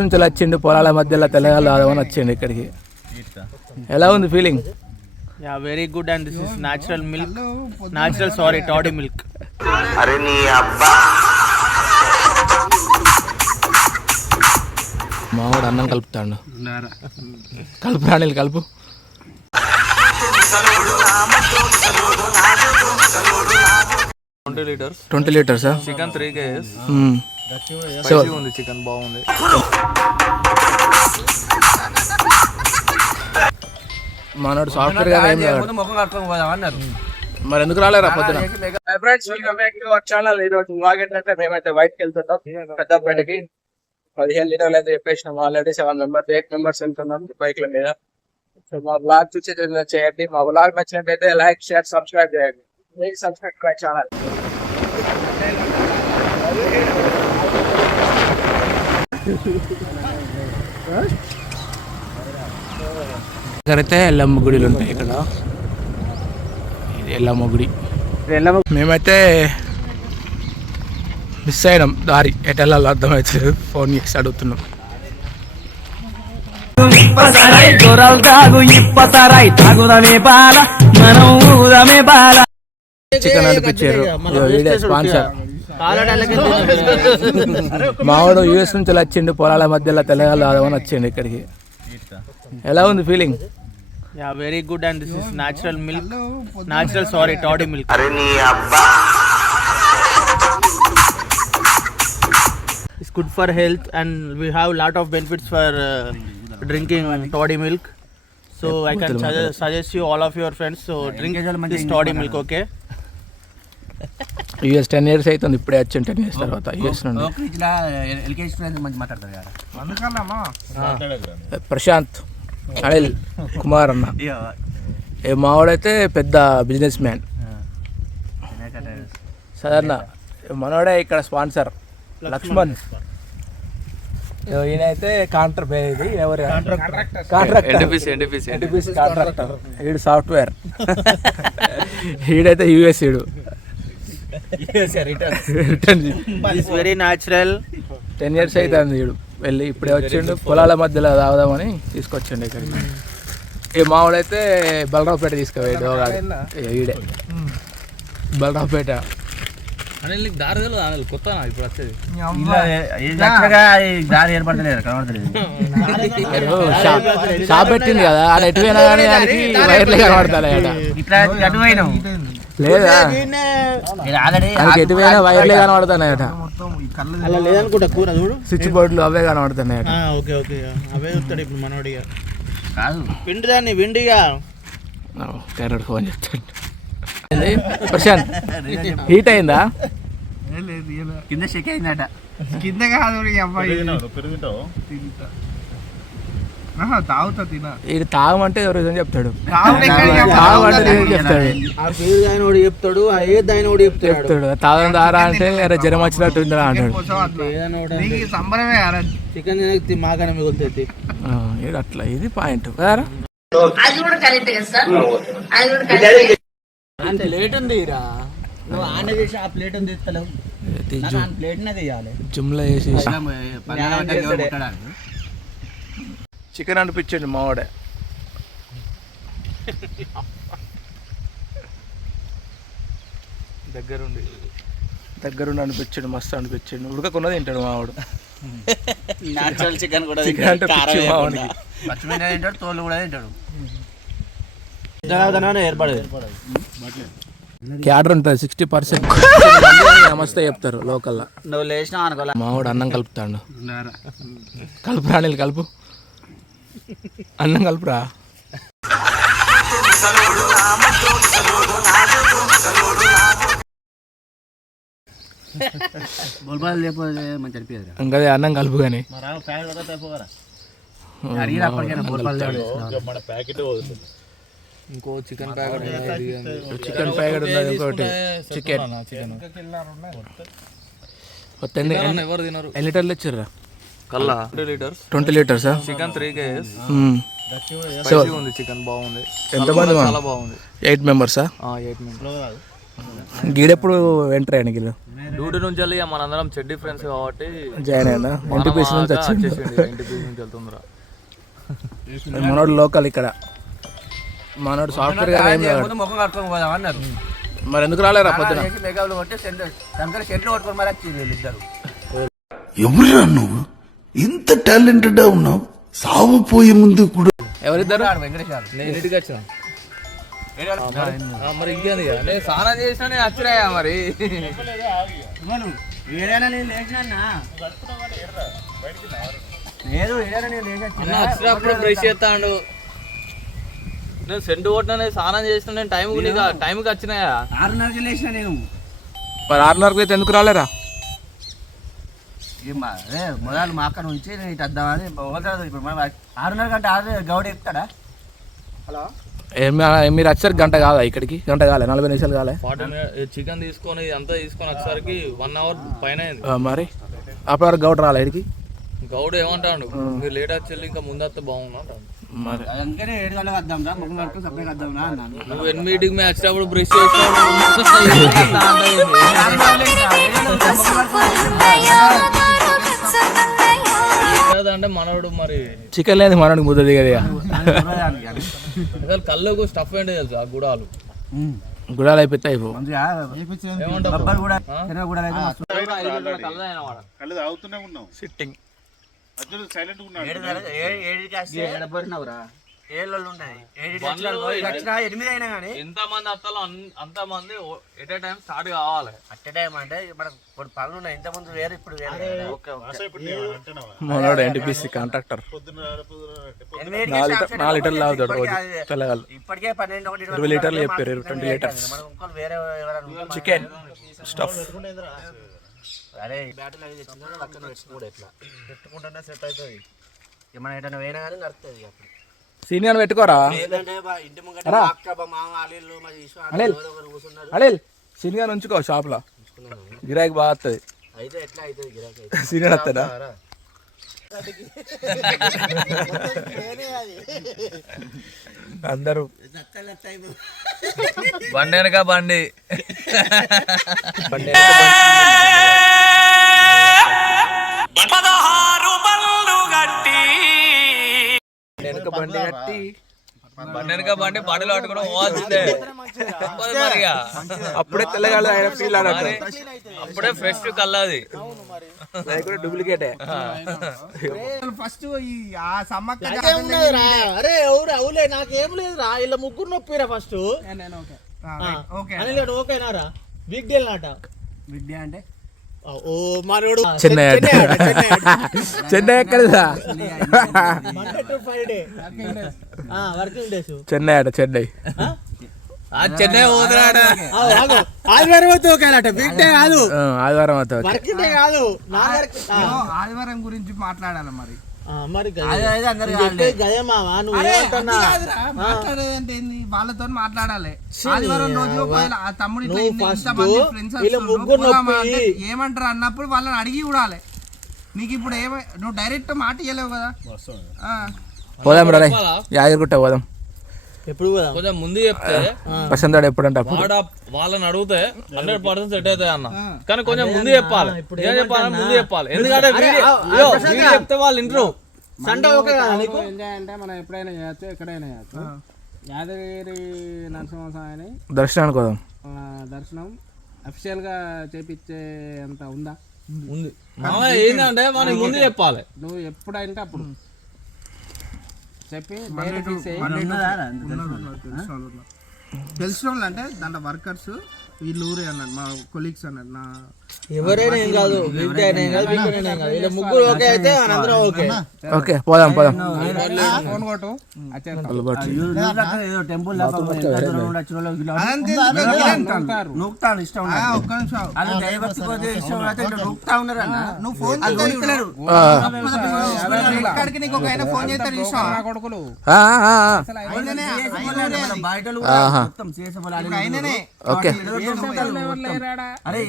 నుంచి వచ్చిండు పొలాల మధ్యలో తెలంగాణ వచ్చిండు ఇక్కడికి. ఎలా ఉంది feeling? Yeah, very good, and this is natural milk. Natural, sorry, toddy milk. అరే నీ అబ్బా మావాడు అన్నం కలుపుతాడు. కలుపు రాణిలు కలుపు. 20 లీటర్స్ చికెన్ 3 kgs. స్పైసీ ఉంది చికెన్, బాగుంది. మనోడు సాఫ్ట్వేర్ గా మరి ఎందుకు రాలేరా పొద్దున? ఏంటంటే మేమైతే బయటకి వెళ్తుంటాం పెద్దపేటకి. 15 లీటర్లు అయితే చెప్పేసినాం ఆల్రెడీ. 7 మెంబర్స్ 8 మెంబర్స్ వెళ్తున్నాం బైక్ల మీద. సో మా బ్లాగ్ చూసి చేయండి. మా బ్లాగ్ నచ్చినట్టయితే లైక్, షేర్, సబ్స్క్రైబ్ చేయండి. Please subscribe my channel. అయితే ఎల్లమ్మ గుడిలు ఉంటాయి ఇక్కడ. ఇది ఎల్లమ్మ గుడి. మేమైతే మిస్ అయినాం దారి, ఎటు వెళ్ళాలో అర్థమవుతుంది. ఫోన్ చేసి అడుగుతున్నాం. చికెన్ అనిపించారు స్పాన్సర్. మావాడు యూఎస్ నుంచి వచ్చిండు పొలాల మధ్యలో తెలంగాణ వచ్చిండు ఇక్కడికి. ఎలా ఉంది feeling? Yeah, very good, and this is natural milk. Natural, sorry, toddy milk. అరే నీ అబ్బా It's good for health, and we have lot of benefits for drinking toddy milk. So I can suggest you all of your friends so drink this toddy milk, okay? US 10 years అవుతుంది, ఇప్పుడే వచ్చింది 10 years తర్వాత US నుండి. ప్రశాంత్, అనిల్ కుమార్ అన్న. మావాడైతే పెద్ద business man. సాధారణ మనోడే ఇక్కడ స్పాన్సర్ లక్ష్మణ్. ఈయనైతే కాంట్రాక్టర్, ఇది ఎవరు కాంట్రాక్టర్. ఈడు సాఫ్ట్వేర్. ఈడైతే యూఎస్. ఈడు వెరీ న్యాచురల్. 10 years అవుతుంది ఈడు వెళ్ళి. ఇప్పుడే వచ్చిండు, పొలాల మధ్యలో తాగుదామని తీసుకొచ్చిండు ఇక్కడికి. ఈ మావాడైతే బలరావుపేట తీసుకుపోయాడు. ఈడే బలరావుపేట. షాప్ పెట్టింది కదా, అది ఎటు పోయినా కానీ దానికి వైర్లే కనబడతాయి. లేదా ఎటు పోయినా వైర్లే కనబడుతున్నాయట. స్విచ్ బోర్డులు అవే కనబడుతున్నాయట. టెర్రర్ ఫోన్ చెప్తాడు. ప్రశాంత్, హీట్ అయిందా? కింద షెక్ అయిందట. కింద కాదు ఇది తాగమంటే ఎవరు చెప్తాడు. చెప్తాడు తాగం దారా అంటే జ్వరం వచ్చినట్టు ఉందా అంటాడు. చికెన్ మాకనే మిగులుతుంది. అట్లా ఇది పాయింట్. ప్లేట్ ఉంది రా, నువ్వు ఆన్ చేసి ఆ ప్లేట్ ఉంది తీస్తలేవు. ప్లేట్ తీయాలి. జిమ్లో వేసి చికెన్ అనిపించండి మావాడే. దగ్గరుండి అనిపించాడు, మస్తు అనిపించాడు. ఉడకకున్నది తింటాడు మావాడు. నేచురల్ చికెన్ కూడా అంటే మావాడికి తింటాడు, తోలు కూడా తింటాడు. క్యాడర్ ఉంటుంది 60%. నమస్తే చెప్తారు లోకల్లో. నువ్వు లేచినా అనుకోలే. మావాడు అన్నం కలుపుతాడు. కలుపు రాణిలు కలుపు. అన్నం కలుపురా. ఇంకా అన్నం కలుపు కానీ ఇంకో చికెన్ ప్యాకెట్ ఉన్నది. ఇంకోటి చికెన్ ఎవరు తినరు. ఎన్ని లీటర్లు ఇచ్చారా? కల్లా 20 లీటర్స్ చికెన్ 3 kgs. స్పైసీ ఉంది చికెన్, బాగుంది. ఎంతమంది? చాలా బాగుంది. 8 మెంబర్సా? 8 మెంబర్స్. గీడెప్పుడు ఎంటర్ అయ్యాను గిల్లు డ్యూటీ నుంచి వెళ్ళి ఇక మనందరం చెడ్డి ఫ్రెండ్స్ కాబట్టి జాయిన్ అయినా ఎన్టీపీసీ నుంచి వచ్చింది. ఎన్టీపీసీ నుంచి వెళ్తుందిరా. మనోడు లోకల్ ఇక్కడ, మనోడు సాఫ్ట్వేర్ గా ఏం కాదు. ముఖం కట్టుకొని పోదాం అన్నారు. మరి ఎందుకు రాలేరా పొద్దున? మెగాలు కొట్టి చెట్లు కొట్టుకొని మరి వచ్చి వీళ్ళిద్దరు. ఎవరురా నువ్వు ఇంత టాలెంటెడ్ ఉన్నావు? సావు పోయే ముందు కూడా ఎవరిద్దరు? వెంకటేశ్వర నేను ఇంటికి వచ్చిన మరి ఇంకేంది ఇక? నేను స్నానం చేసినా నేను వచ్చినాయా మరి. ఏదైనా నేను లేచినా లేదు, ఏదైనా నేను అన్న వచ్చినప్పుడు బ్రష్ చేస్తాడు. నేను సెంటు కొట్టినా స్నానం చేసిన నేను టైంకి వచ్చినాయా. 6:30కి లేచిన నేను. మరి 6:30కి అయితే ఎందుకు రాలేరా? అదే మొదలు మా అక్కడ నుంచి నేను ఇటు వద్దామని ఇప్పుడు మనం 6:30 గంట గౌడ ఎక్కుతాడా? హలో మీరు వచ్చారు గంట కాదా? ఇక్కడికి గంట కాలే, 40 నిమిషాలు కాలే. 40 minutes చికెన్ తీసుకొని అంతా తీసుకొని వచ్చేసరికి 1 hour పైన అయింది. మరి అప్పటి వరకు గౌడ్ రాలే ఇక్కడికి. గౌడ్ ఏమంటాడు, మీరు లేట్ వచ్చి ఇంకా ముందత్తే బాగున్నా అంటాడు. మరి అందుకనే 7 గంటలకు వద్దాం రా, ముగ్గురు వరకు సపరేట్ వద్దాం రా అన్నాను. నువ్వు 8 మేము వచ్చినప్పుడు బ్రష్ చేసినావు అంటే మనోడు మరి చికెన్ లేదు మనోడికి ముద్ద దిగదు. అసలు కళ్ళకు స్టఫ్ ఏంటి తెలుసు ఆ గుడాలు గుడాలు అయిపోతే అయిపో. సిట్టింగ్ ఎంత మంది అత్తలు అంత మంది ఎట్ ఏ టైం స్టార్ట్ కావాలి. అట్ టైం అంటే మనకు కొన్ని పనులు ఉన్నాయి, ఇంత ముందు వేరే ఇప్పుడు వేరే. మనోడు ఎన్టీపీసీ కాంట్రాక్టర్. 4 లీటర్లు తాగుతాడు రోజు తెల్లగాళ్ళు. ఇప్పటికే 12 20 లీటర్లు చెప్పారు, 20 లీటర్స్ వేరే చికెన్ స్టఫ్. అరే బ్యాటరీ అవి తెచ్చిందో పక్కన పెట్టుకోడు, ఎట్లా పెట్టుకుంటేనే సెట్ అవుతుంది. మనం ఎటైనా పోయినా కానీ నడుస్తుంది. అప్పుడు సీనియర్ పెట్టుకోరా ఇంటి ముంగట మామ అలీలు కూర్చున్నారు. అనిల్ సీనియర్ ఉంచుకో షాప్ లో, గిరాకీ బాగా వస్తుంది. అయితే ఎట్లా అవుతుంది గిరాకీ? సీనియర్ వస్తుందా? అందరూ బండి వెనక బండి వెనక బండి కట్టి బండి వెనక బండి బండిలో పట్టుకుని పోవాల్సిందే. మరిగా అప్పుడే తెల్లగాళ్ళు ఆయన ఫీల్ అన్నట్టు. అప్పుడే ఫ్రెష్ కల్లాది డూప్లికేటే. ఫస్ట్ ఆ సమ్మక్క అరే ఎవరు అవులే నాకేం లేదు రా, ఇలా ముగ్గురు నొప్పిరా. ఫస్ట్ అనిల్ ఓకేనారా? బిగ్ డీల్ నాట. బిగ్ డే అంటే ఓ మనోడు చెన్నై చెన్నై ఎక్కడదా? వర్కింగ్ డేస్ చెన్నై అట, చెన్నై చెన్నై పోతున్నాడు. ఆదివారం అయితే ఓకేనట, బిగ్ డే కాదు, ఆదివారం అవుతా. వర్కింగ్ డే కాదు. ఆదివారం గురించి మాట్లాడాలి మరి. మరి మాట్లాడేదంటే వాళ్ళతో మాట్లాడాలి. ఆదివారం రోజు ఆ తమ్ముడు ఏమంటారు అన్నప్పుడు వాళ్ళని అడిగి చూడాలి. నీకు ఇప్పుడు నువ్వు డైరెక్ట్ మాట ఇవ్వలేవు కదా. పోదాం రా, యాదగిరిగుట్ట పోదాం. ఎప్పుడు కొంచెం ముందు చెప్తే ప్రశాంతాడు ఎప్పుడంటే వాళ్ళని అడిగితే 100% సెట్ అవుతాయి అన్న. కానీ కొంచెం ముందు చెప్పాలి. ఏం చెప్పాలి? ముందు చెప్పాలి. ఎందుకంటే వీడియో చెప్తే వాళ్ళు ఇంటరు. సండే ఓకే కదా నీకు? ఎంజాయ్ అంటే మనం ఎప్పుడైనా చేయొచ్చు, ఎక్కడైనా చేయొచ్చు. యాదగిరి నరసింహస్వామిని దర్శనానికి పోదాం. దర్శనం అఫిషియల్ గా చేపించే అంత ఉందా? ఉంది. ఏంటంటే మనకి ముందు చెప్పాలి. నువ్వు ఎప్పుడంటే అప్పుడు చెప్పి తెలిసిన వాళ్ళు అంటే దాంట్లో వర్కర్స్ వీళ్ళు ఊరే అన్నాడు, మా కొలీగ్స్ అన్నాడు. నా ఎవరైనా ఏం కాదు, ముగ్గురు ఓకే అయితే అందరం ఓకే. ఓకే పోదాం పోదాం. ఫోన్ కొట్టు టెంపుల్ నువ్వు ఫోన్ నీకు ఒక ఆయన ఫోన్ చేస్తాడు చూసావా కొడుకులు? ఓకే అరే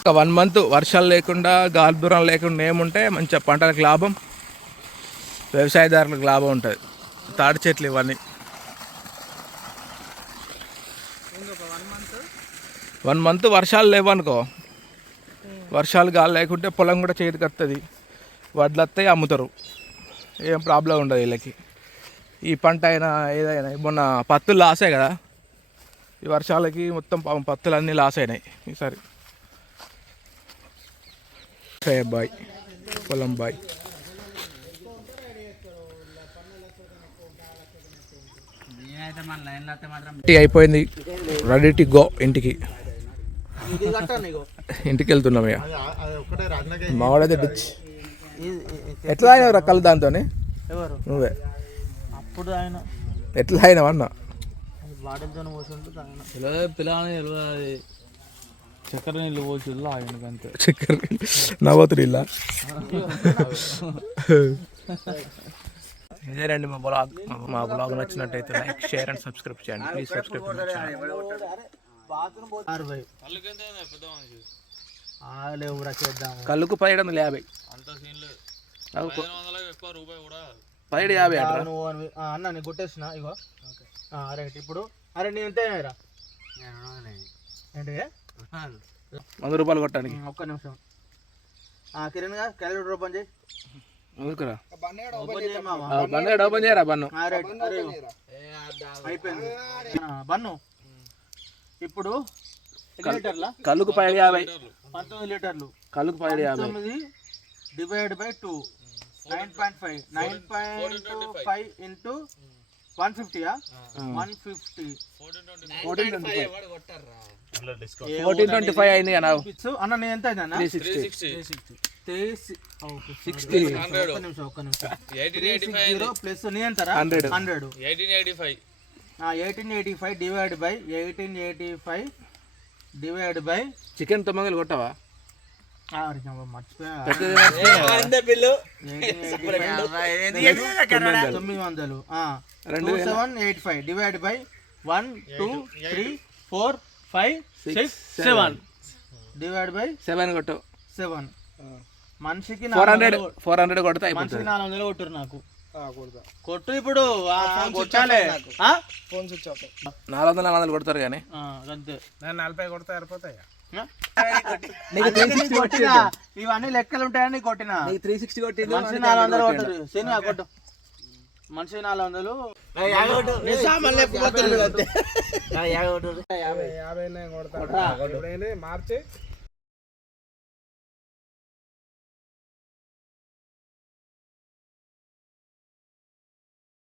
ఒక 1 month వర్షాలు లేకుండా గాలి దూరం లేకుండా ఏముంటే మంచిగా పంటలకు లాభం. వ్యవసాయదారులకు లాభం ఉంటుంది. తాడి చెట్లు ఇవన్నీ 1 మంత్ వర్షాలు లేవనుకో, వర్షాలు గాలి లేకుంటే పొలం కూడా చేతికి వస్తుంది, వడ్లు వస్తాయి, అమ్ముతారు, ఏం ప్రాబ్లం ఉండదు వీళ్ళకి. ఈ పంట అయినా ఏదైనా మొన్న పత్తులు లాసే కదా, ఈ వర్షాలకి మొత్తం పత్తులు అన్నీ లాస్ అయినాయి ఈసారి. బాయ్ పొలం బాయ్. అయిపోయింది, రెడీ టు గో ఇంటికి. ఇంటికి వెళ్తున్నాం ఇక. మావాడైతే డిచ్. ఎట్లా అయినా కళ్ళు దాంతో ఎవరు నువ్వే అప్పుడు ఆయన ఎట్లా అయినావు అన్న? బాటిల్తో పోసుంటూ పిల్లని చక్కెర నీళ్ళు పోసి ఆగింది అంతే. చక్కెర నవ్వుతురు ఇలా. ఇదేనండి మా బ్లాగ్ నచ్చినట్టయితే లైక్, షేర్ అండ్ సబ్స్క్రైబ్ చేయండి. Please subscribe. కళ్ళుకు 1750. అంత సీన్ లేదు, 550 ఎక్కువ రూపాయి కూడా. 1750 అన్న నీకు కొట్టేసిన ఇగో. రైట్. ఇప్పుడు అరే నీ ఎంత రా ఏంటి 100 రూపాయలు కొట్టడానికి. ఒక్క నిమిషం. కిరణ్ గా క్యాలిక్యులేటర్ ఓపెన్ చేయి. ఊరుకురా ఓపెన్ చేయి మామ. బన్ను ఓపెన్ చేయరా బన్ను. అయిపోయింది బన్ను. ఇప్పుడు ఎన్ని లీటర్ల? కళ్ళుకు 1750. 19 లీటర్లు. కళ్ళుకు 1750. 19 డివైడ్ బై 2 9.5. 9.5 ఇంటూ 150. 150 1425 అయింది కదా అన్న. నేను ఎంత అయింది అన్న? 360. 360. ఒక్క నిమిషం. 360 ప్లస్ నీ ఎంతరా? 100. 1885 divide by 1885 divide by chicken 900 కొట్టవా? మర్చిపోయా. 900. 2785 డివైడ్ బై 1 2 3 4 5 6 7 డివైడ్ బై 7 కొట్టు. 7. మనిషికి 400 కొడితే అయిపోతుంది. మనిషికి 400 కొట్టురు నాకు. కొట్టు ఇప్పుడు కొట్టాలే. Phone switch off. 400 కొడతారు కానీ అంతే. నేను 40 కొడితే సరిపోతాయి. ఇవన్నీ లెక్కలు ఉంటాయని కొట్టిన. 360 కొట్టి మనిషి 400 కొట్టరు. శని కొట్టు. మనిషి 400. 50 కొడతా. మార్చి